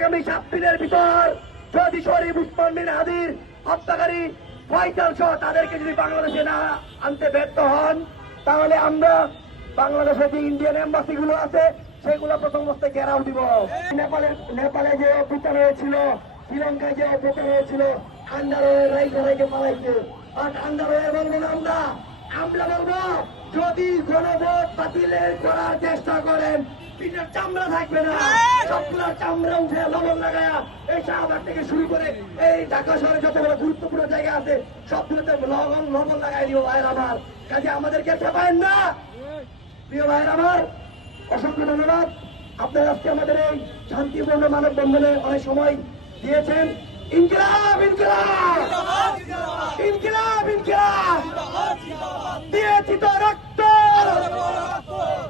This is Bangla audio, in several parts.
আগামী 7 দিনের ভিতর যদি শরীফ উসমান বিন হাদির হত্যাকারী ফয়সাল সহ তাদেরকে যদি বাংলাদেশে না আনতে ব্যর্থ হন, তাহলে আমরা বাংলাদেশে যে ইন্ডিয়ান এম্বাসি গুলো আছে সেগুলো প্রথম অবস্থায় ঘেরাও দিব। নেপালে যে অভ্যুত্থান হয়েছিল, শ্রীলঙ্কায় যে অভ্যুত্থান হয়েছিল, আন্ডারওয়ে রাইকে পালাইছে। আর আন্ডারওয়ে বলবো না, আমরা বলবো যদি গণভোট বাতিলের করার চেষ্টা করেন, পিঠের চামড়া থাকবে না, সবগুলোর চামড়া উঠে লবণ লাগায়া এই শাহবাগ থেকে শুরু করে এই ঢাকা শহরে যতগুলো গুরুত্বপূর্ণ জায়গা আছে সবগুলোতে লবণ লাগাই দিও ভাইয়ের আমার। কাজে আমাদেরকে খেপায়েন না। প্রিয় ভাইয়ের আমার, অসংখ্য ধন্যবাদ। আপনারা আজকে আমাদের এই শান্তিপূর্ণ মানববন্ধনে অনেক সময় দিয়েছেন। ইনকিলাব ইনকিলাব ইনকিলাব ইনকিলাব, দিয়েছি তো রক্ত,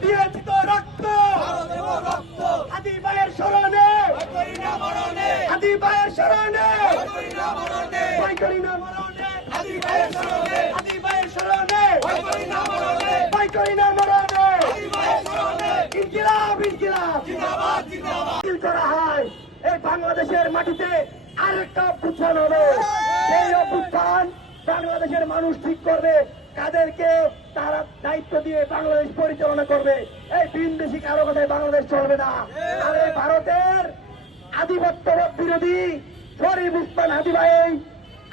দিয়েছি তো রক্ত, হাদি ভাইয়ের স্মরণে, হাদি ভাইয়ের স্মরণে, ভয় করি না মরণে, হাদি ভাইয়ের স্মরণে, হাদি ভাইয়ের স্মরণে, ভয় করি না মরণে, ইনকিলাব ইনকিলাব জিন্দাবাদ জিন্দাবাদ করা হয়। এই বাংলাদেশের মাটিতে আরেকটা অভ্যুত্থান হবে। সেই অভ্যুত্থান বাংলাদেশের মানুষ ঠিক করবে কাদেরকে তারা দায়িত্ব দিয়ে বাংলাদেশ পরিচালনা করবে। এই ভিনদেশি কারো কথায় বাংলাদেশ চলবে না। আর এই ভারতের আধিপত্যবাদ বিরোধী শরীফ উসমান হাদি ভাই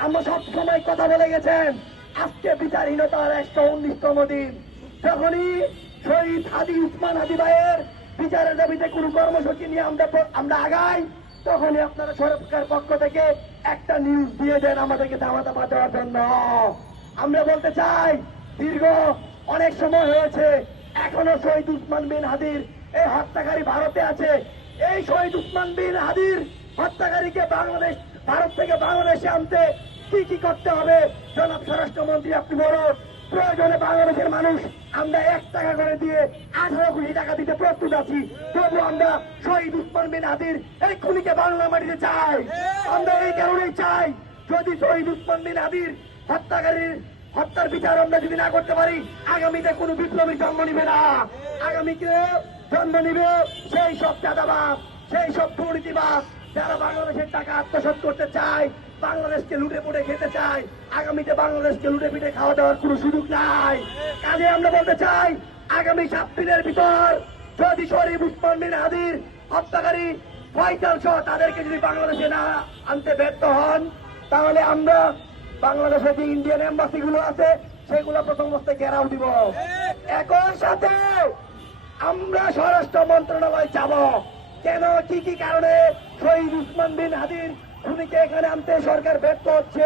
আমরা সব সময় কথা বলে গেছেন। আজকে বিচারহীনতার 119তম দিন। যখনই শহীদ হাদি উসমান হাদি ভাইয়ের বিচারের দাবিতে কোনো কর্মসূচি নিয়ে আমরা আগাই, তখনই আপনারা সরকার পক্ষ থেকে একটা নিউজ দিয়ে দেন আমাদেরকে দাওয়া দেওয়ার জন্য। আমরা বলতে চাই, দীর্ঘ অনেক সময় হয়েছে, এখনো শহীদ উসমান বিন হাদির এই হত্যাকারী ভারতে আছে। এই শহীদ উসমান বিন হাদির হত্যাকারীকে ভারত থেকে বাংলাদেশে আনতে কি কি করতে হবে জনাব স্বরাষ্ট্রমন্ত্রী আপনি বলুন। প্রয়োজনে বাংলাদেশের মানুষ আমরা 1 টাকা করে দিয়ে 18 কোটি টাকা দিতে প্রস্তুত আছি। তবু আমরা শহীদ উসমান বিন হাদির এই খুনিকে বাংলা মাটিতে চাই। আমরা এই কারণেই চাই, যদি শহীদ উসমান বিন হাদির হত্যার বিচার আমরা যদি না করতে পারি, আগামীতে কোনো বিপ্লবী জন্ম নিবে না। আগামীতে জন্ম নিবে সেই সব চাঁদাবাজ, সেই সব দুর্নীতিবাজ যারা বাংলাদেশের টাকা আত্মসাৎ করতে চায়, বাংলাদেশকে লুটে পুটে খেতে চায়। আগামীতে বাংলাদেশকে লুটে পিটে খাওয়া দাওয়ার কোনো সুযোগ নাই। কাজে আমরা বলতে চাই, আগামী 7 দিনের ভিতর যদি শরীফ উসমান বিন হাদির হত্যাকারী ফয়সাল সহ তাদেরকে যদি বাংলাদেশে না আনতে ব্যর্থ হন, তাহলে আমরা বাংলাদেশে যে ইন্ডিয়ান এম্বাসি গুলো আছে সেগুলো প্রথম অবস্থায় ঘেরাও দিব। একই সাথে আমরা স্বরাষ্ট্র মন্ত্রণালয় যাব, কেন কি কি কারণে শহীদ উসমান বিন হাদির খুনিকে এখানে আনতে সরকার ব্যর্থ হচ্ছে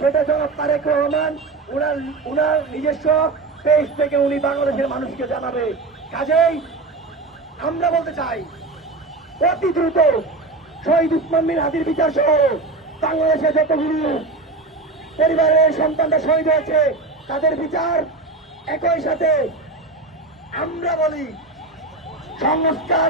সেটা জনাব তারেক রহমান উনার নিজস্ব পেজ থেকে উনি বাংলাদেশের মানুষকে জানাবে। কাজেই আমরা বলতে চাই, অতি দ্রুত শহীদ উসমান বিন হাদির বিচার সহ বাংলাদেশে যতগুলো পরিবারের সন্তানরা শহীদ হয়েছে তাদের বিচার। একই সাথে আমরা বলি সংস্কার